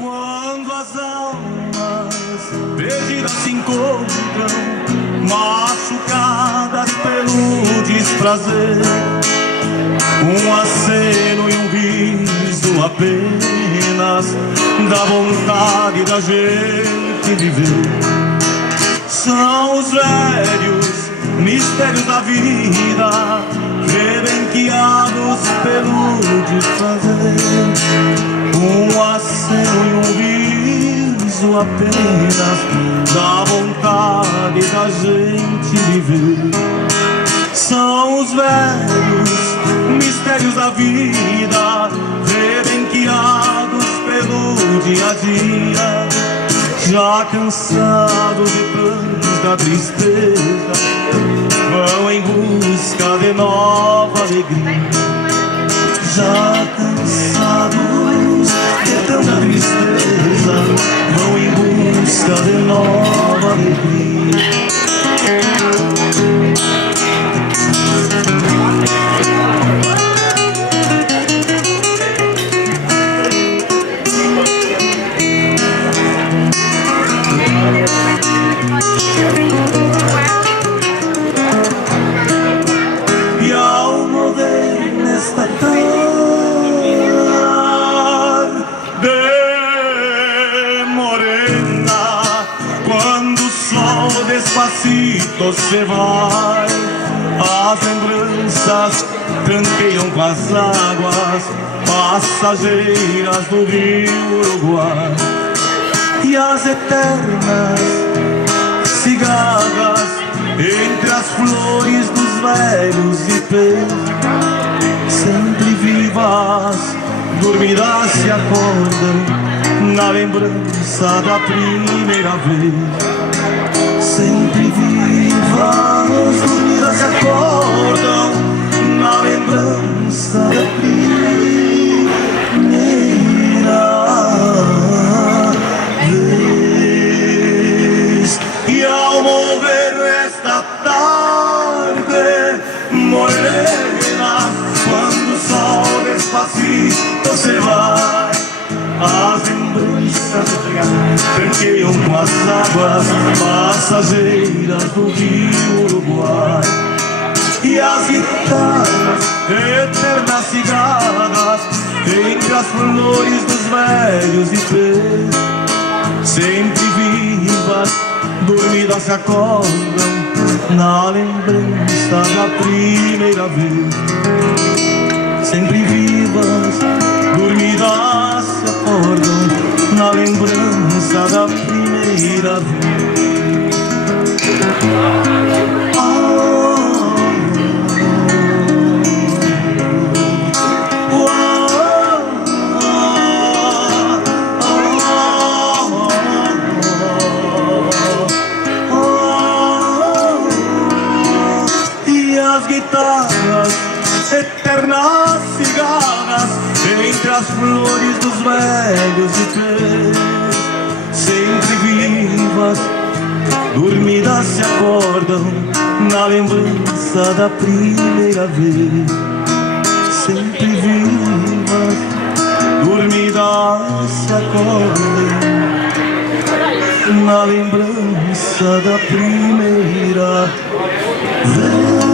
Quando as almas perdidas se encontram, machucadas pelo desprazer, um aceno e um riso apenas da vontade da gente viver. São os velhos mistérios da vida, rebenqueados pelo desprazer, um aceno e um riso apenas da vontade da gente viver. São os velhos mistérios da vida, rebenqueados pelo dia a dia, já cansados de prantos da tristeza, vão em busca de nova alegria. Já cansados de tanta tristeza, vão em busca de nova alegria. E ao morrer nesta tarde morena, quando o sol despacito se vai, as lembranças tranqueiam com as águas passageiras do rio Uruguai, e as eternas cigarras entre as flores dos velhos ipês, sempre vivas, dormidas se acordam na lembrança da primeira vez. Sempre vivas, dormidas se acordam na lembrança da primeira vez. E ao morrer nesta tarde morena, quando o sol despacito se vai, as lembranças tranqueiam com as águas passageiras do rio Uruguai, e as guitarras eternas cigarras entre as flores dos velhos ipês, sempre vivas, dormidas se acordam na lembrança da primeira vez. Sempre vivas, dormidas se acordam na lembrança da primeira vez. E as guitarras eternas cigarras entre as flores dos velhos ipês, sempre vivas, dormidas se acordam na lembrança da primeira vez. Sempre vivas, dormidas se acordam na lembrança da primeira vez.